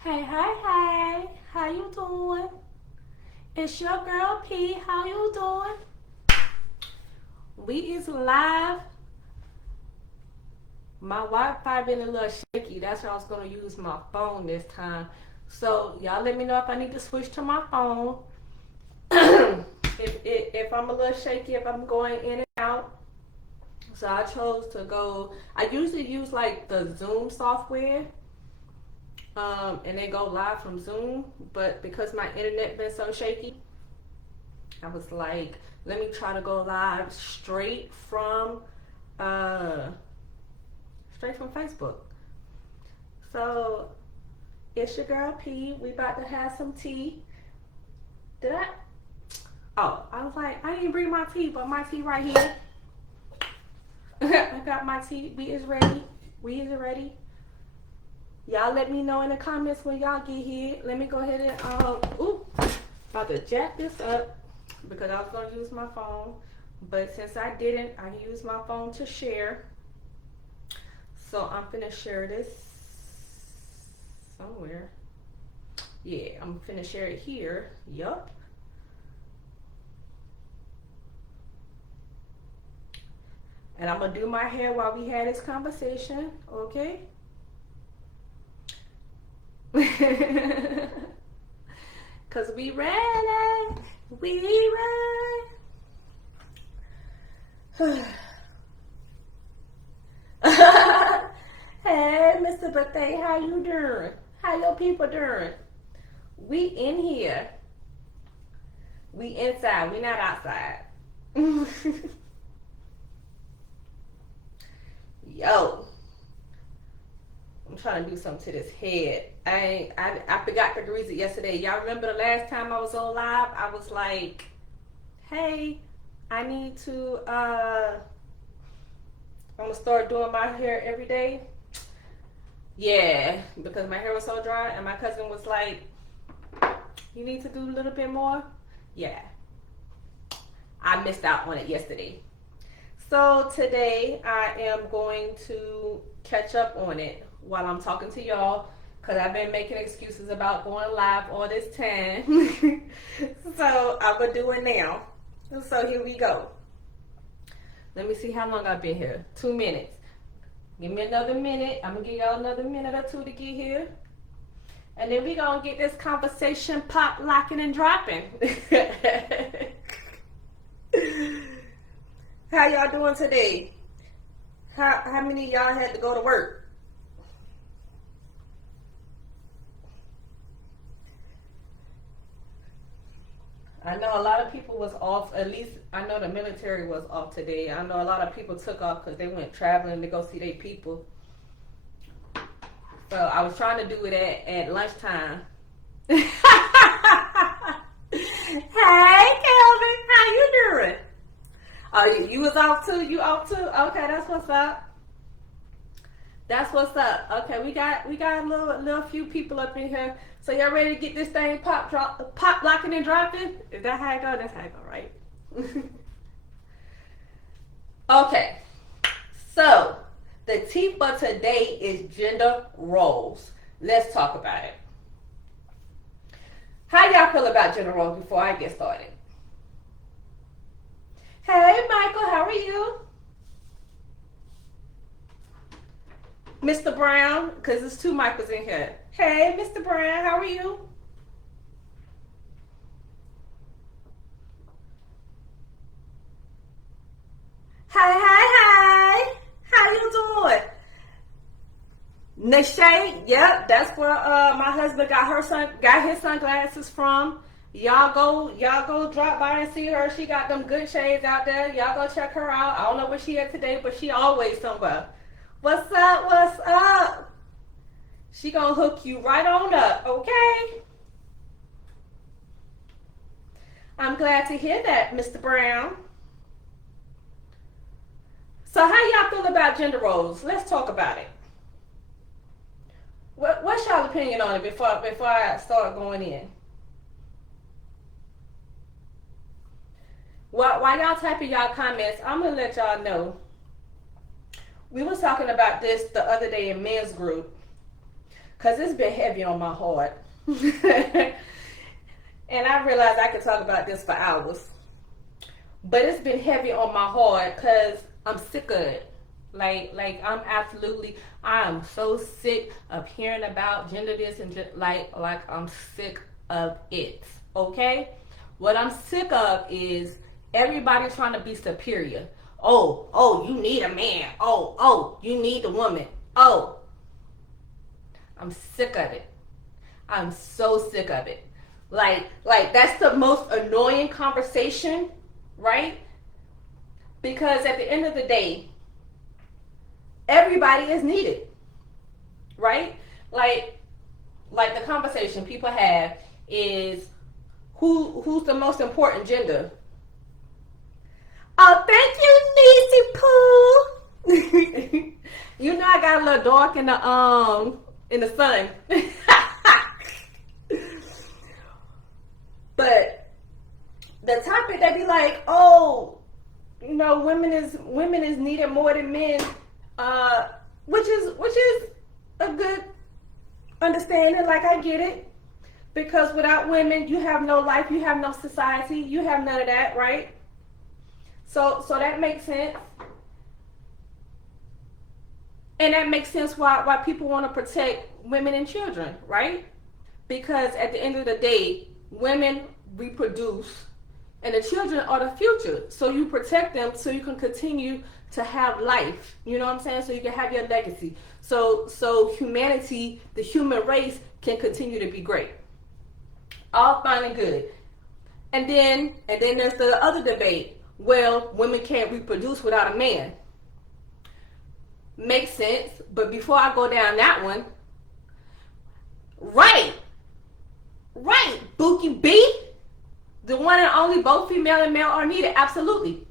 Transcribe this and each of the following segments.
Hey, hey, hey, how you doing? It's your girl P. How you doing? We is live. My Wi-Fi been a little shaky. That's why I was gonna use my phone this time. So y'all let me know if I need to switch to my phone. if I'm a little shaky, if I'm going in and out. So I chose to go. I usually use like the Zoom software, and they go live from Zoom. But because my internet been so shaky, I was like, let me try to go live uh straight from Facebook. So it's your girl P. We about to have some tea. Did I? Oh, I was like, I didn't bring my tea, but my tea right here. I got my tea. We is ready. We is ready. Y'all let me know in the comments when y'all get here. Let me go ahead and about to jack this up because I was gonna use my phone, but since I didn't, I used my phone to share. So I'm finna share this somewhere. Yeah, I'm finna share it here. Yup. And I'm gonna do my hair while we had this conversation, okay? Cause we ready. We ready. Hey, Mr. Buffet, how you doing? How your people doing? We in here. We inside. We not outside. Yo, I'm trying to do something to this head. I forgot to grease it yesterday. Y'all remember the last time I was on live? I was like, hey, I need to I'm gonna start doing my hair every day. Yeah, because my hair was so dry, and my cousin was like, you need to do a little bit more. Yeah, I missed out on it yesterday. So today I am going to catch up on it while I'm talking to y'all because I've been making excuses about going live all this time. So I'm gonna do it now. So here we go. Let me see how long I've been here. 2 minutes. Give me another minute. I'm gonna give y'all another minute or two to get here. And then we gonna get this conversation pop, locking, and dropping. How y'all doing today? How many of y'all had to go to work? I know a lot of people was off. At least I know the military was off today. I know a lot of people took off because they went traveling to go see their people. So I was trying to do it at lunchtime. Hey, Kelvin, how you doing? Oh, you was off too. You off too? Okay, that's what's up. That's what's up. Okay, we got a little few people up in here. So y'all ready to get this thing pop, locking and dropping? Is that how it go? That's how it go, right? Okay. So the tea for today is gender roles. Let's talk about it. How y'all feel about gender roles before I get started? Hey, Michael, how are you? Mr. Brown, because there's two Michaels in here. Hey, Mr. Brown, how are you? Hey, hey, hey. How you doing? Nashay, yep, that's where my husband got his sunglasses from. Y'all go drop by and see her. She got them good shades out there. Y'all go check her out. I don't know where she at today, but she always somewhere. What's up? What's up? She gonna hook you right on up, okay? I'm glad to hear that, Mr. Brown. So how y'all feel about gender roles? Let's talk about it. What's y'all opinion on it before I start going in? While y'all typing y'all comments, I'm gonna let y'all know we was talking about this the other day in men's group. because it's been heavy on my heart. And I realized I could talk about this for hours. But it's been heavy on my heart because I'm sick of it. Like I am so sick of hearing about gender this and like I'm sick of it. Okay? What I'm sick of is everybody trying to be superior. Oh, you need a man. Oh, you need a woman. Oh. I'm sick of it. I'm so sick of it. Like that's the most annoying conversation, right? Because at the end of the day, everybody is needed, right? Like the conversation people have is who's the most important gender? Oh, thank you, Niecy Pooh. You know I got a little dark in the sun. But the topic that be like, oh, you know, women is needed more than men, which is a good understanding. Like I get it, because without women, you have no life, you have no society, you have none of that, right? So that makes sense, and that makes sense why people want to protect women and children, right? Because at the end of the day, women reproduce and the children are the future. So you protect them so you can continue to have life. You know what I'm saying? So you can have your legacy. So humanity, the human race, can continue to be great. All fine and good. And then there's the other debate. Well, women can't reproduce without a man. Makes sense. But before I go down that one, right, Bookie B, the one and only, both female and male are needed. Absolutely.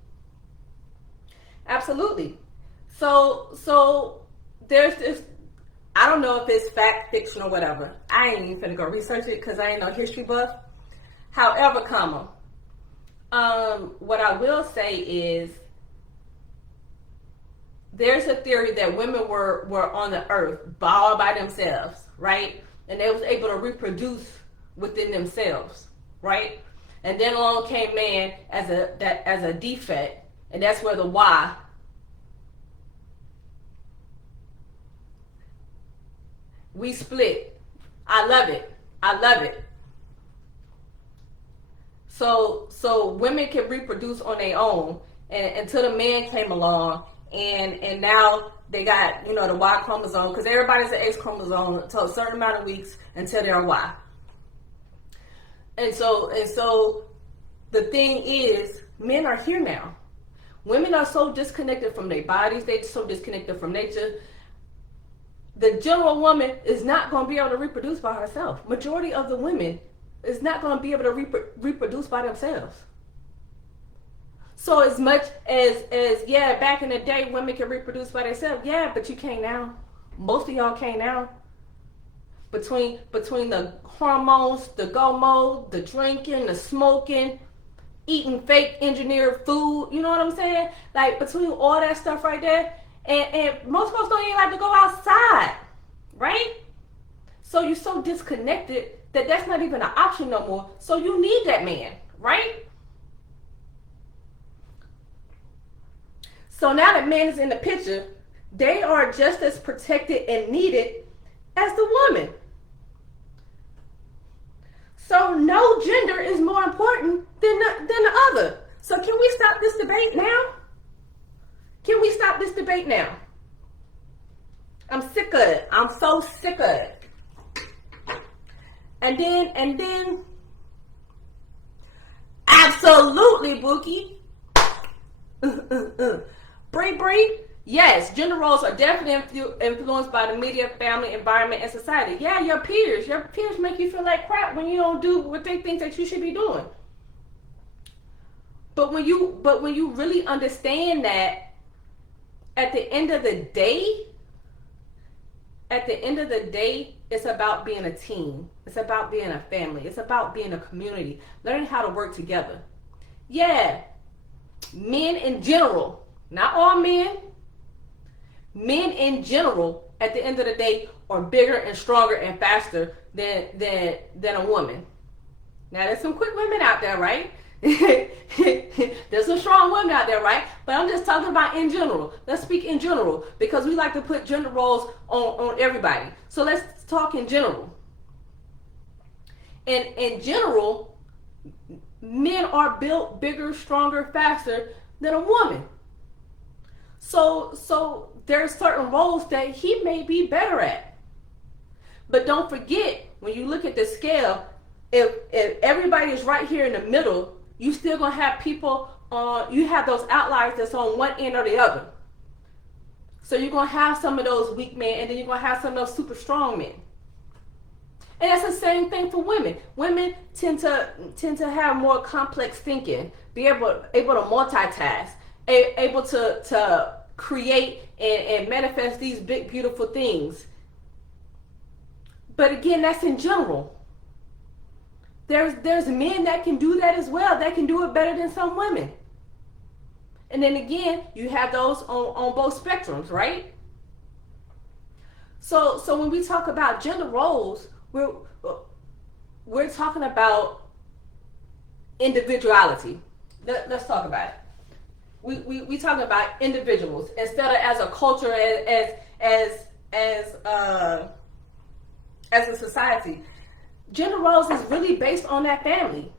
So there's this, I don't know if it's fact, fiction, or whatever. I ain't even finna go research it because I ain't no history buff. However, what I will say is there's a theory that women were on the earth all by themselves, right? And they was able to reproduce within themselves, right? And then along came man as a defect, and that's where the Y. We split. I love it. So women can reproduce on their own, and until the man came along, and now they got, you know, the Y chromosome, because everybody's an X chromosome until a certain amount of weeks until they're Y. And so the thing is, men are here now. Women are so disconnected from their bodies, they're so disconnected from nature. The general woman is not going to be able to reproduce by herself. Majority of the women is not going to be able to reproduce by themselves. So as much as yeah, back in the day, women can reproduce by themselves. Yeah, but you can't now. Most of y'all can't now. Between the hormones, the GOMO, the drinking, the smoking, eating fake engineered food, you know what I'm saying? Like, between all that stuff right there, and most folks don't even like to go outside, right? So you're so disconnected that that's not even an option no more. So you need that man, right? So now that man is in the picture, they are just as protected and needed as the woman. So no gender is more important than the other. So can we stop this debate now? I'm sick of it. I'm so sick of it. And then absolutely, Bookie. Bree, yes, gender roles are definitely influenced by the media, family, environment, and society. Yeah, your peers make you feel like crap when you don't do what they think that you should be doing. But when you really understand that, at the end of the day, it's about being a team. It's about being a family. It's about being a community. Learning how to work together. Yeah, men in general, not all men, men in general, at the end of the day, are bigger and stronger and faster than a woman. Now there's some quick women out there, right? There's some strong women out there, right? But I'm just talking about in general. Let's speak in general because we like to put gender roles on everybody. So let's talk in general. And in general, men are built bigger, stronger, faster than a woman. So there's certain roles that he may be better at. But don't forget, when you look at the scale, if everybody is right here in the middle, you still gonna have people on, you have those outliers that's on one end or the other. So you're gonna have some of those weak men, and then you're gonna have some of those super strong men. And that's the same thing for women. Women tend to have more complex thinking, be able to multitask, able to create and manifest these big, beautiful things. But again, that's in general. There's men that can do that as well. That can do it better than some women. And then again, you have those on both spectrums, right? So when we talk about gender roles, we're talking about individuality. Let's talk about it. We talking about individuals instead of as a culture, as a society. Gender roles is really based on that family.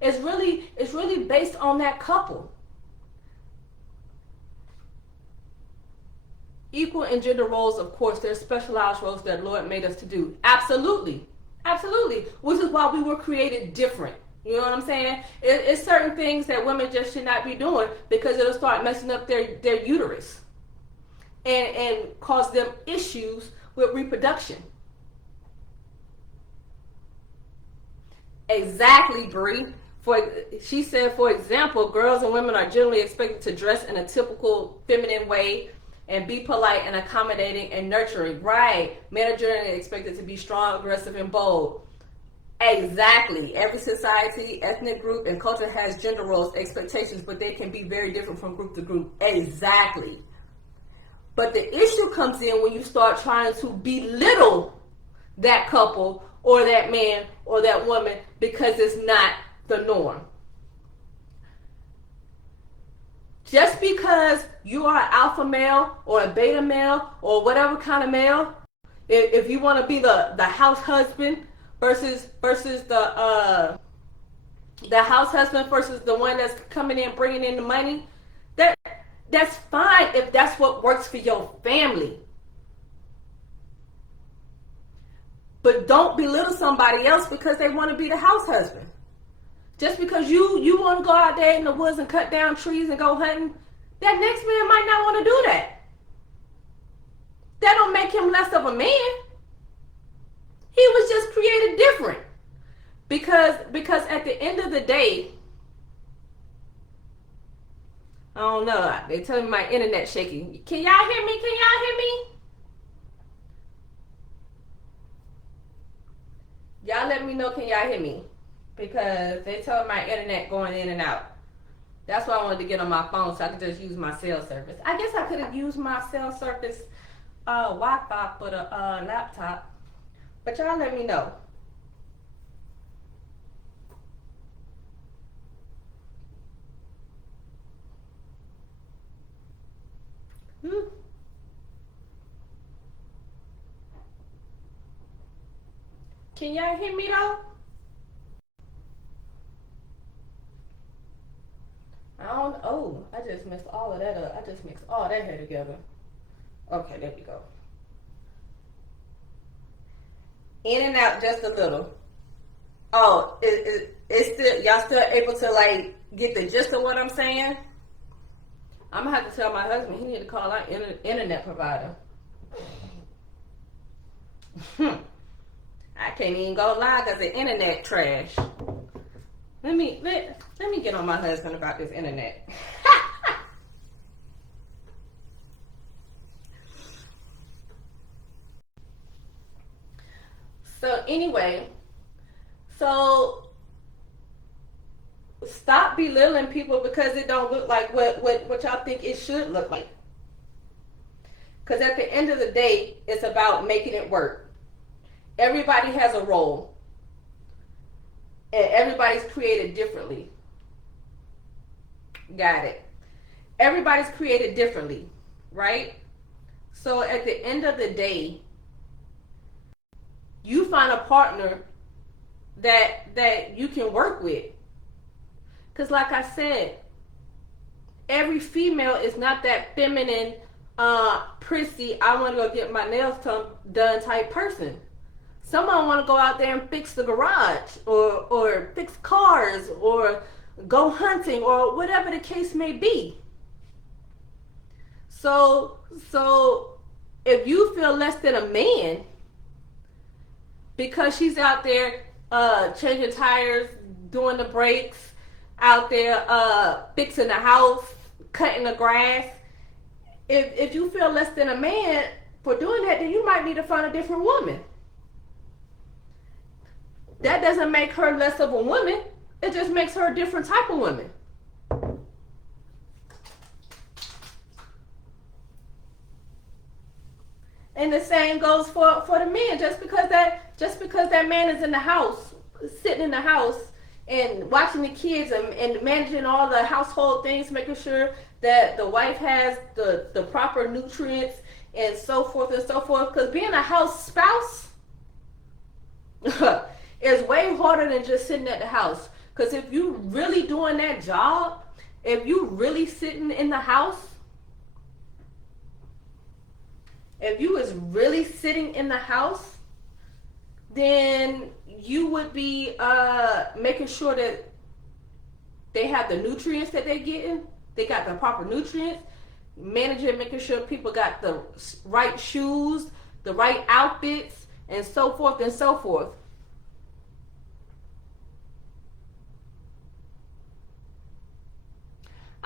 It's really based on that couple. Equal in gender roles, of course, there's specialized roles that Lord made us to do. Absolutely. Absolutely. Which is why we were created different. You know what I'm saying? It's certain things that women just should not be doing because it'll start messing up their uterus and cause them issues with reproduction. Exactly, Bree. She said, for example, girls and women are generally expected to dress in a typical feminine way and be polite and accommodating and nurturing. Right. Men are generally expected to be strong, aggressive, and bold. Exactly. Every society, ethnic group, and culture has gender roles, expectations, but they can be very different from group to group. Exactly. But the issue comes in when you start trying to belittle that couple or that man or that woman because it's not the norm. Just because you are an alpha male or a beta male or whatever kind of male, if you want to be the house husband versus the house husband versus the one that's coming in bringing in the money, that's fine if that's what works for your family. But don't belittle somebody else because they want to be the house husband. Just because you want to go out there in the woods and cut down trees and go hunting, that next man might not want to do that. That don't make him less of a man. He was just created different. Because at the end of the day, I don't know, they tell me my internet shaking. Can y'all hear me? Can y'all hear me? Y'all let me know, can y'all hear me? Because they tell my internet going in and out. That's why I wanted to get on my phone so I could just use my cell service. I guess I could have used my cell service Wi-Fi for the laptop. But y'all let me know. Can y'all hear me though? I just messed all of that up. I just mixed all that here together. Okay, there we go. In and out just a little. Oh, it's still, y'all still able to like get the gist of what I'm saying? I'm gonna have to tell my husband he need to call our internet provider. I can't even go live because the internet trash. Let me get on my husband about this internet. So anyway, so stop belittling people because it don't look like what y'all think it should look like. Because at the end of the day, it's about making it work. Everybody has a role, and everybody's created differently. Got it. Everybody's created differently, right? So at the end of the day, you find a partner that you can work with. Because like I said, every female is not that feminine, prissy, I want to go get my nails done type person. Someone want to go out there and fix the garage, or fix cars, or go hunting, or whatever the case may be. So if you feel less than a man because she's out there changing tires, doing the brakes, out there fixing the house, cutting the grass, if you feel less than a man for doing that, then you might need to find a different woman. That doesn't make her less of a woman. It just makes her a different type of woman. And the same goes for the men. Just because that man is in the house, sitting in the house and watching the kids and managing all the household things, making sure that the wife has the proper nutrients and so forth and so forth. Because being a house spouse is way harder than just sitting at the house. Because if you really doing that job, if you really sitting in the house, if you was really sitting in the house, then you would be making sure that they have the nutrients that they're getting. They got the proper nutrients. Managing, making sure people got the right shoes, the right outfits, and so forth and so forth.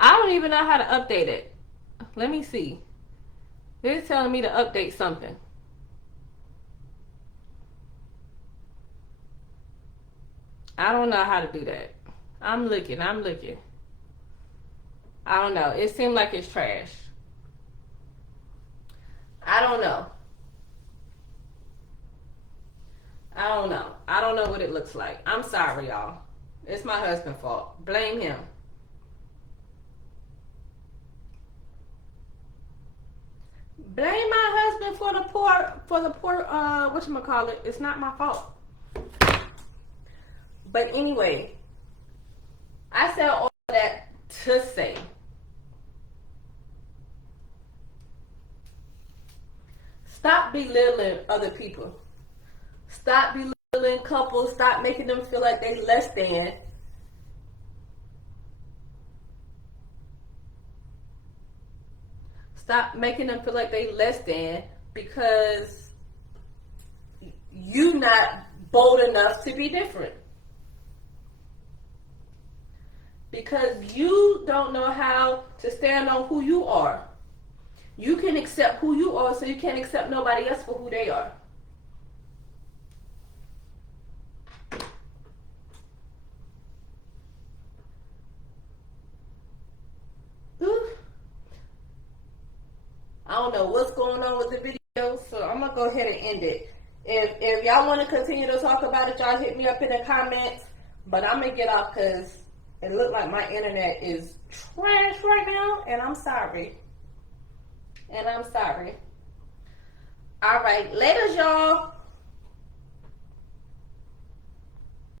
I don't even know how to update it. Let me see. They're telling me to update something. I don't know how to do that. I'm looking. I don't know. It seemed like it's trash. I don't know. I don't know what it looks like. I'm sorry, y'all. It's my husband's fault. Blame him. Blame my husband for the poor whatchamacallit. It's not my fault. But anyway, I said all that to say, stop belittling other people. Stop belittling couples. Stop making them feel like they less than. Stop making them feel like they less than because you not bold enough to be different. Because you don't know how to stand on who you are. You can accept who you are, so you can't accept nobody else for who they are. I don't know what's going on with the video, so I'm gonna go ahead and end it. If y'all want to continue to talk about it, y'all hit me up in the comments. But I'm gonna get off because it looked like my internet is trash right now, and I'm sorry. All right, later, y'all.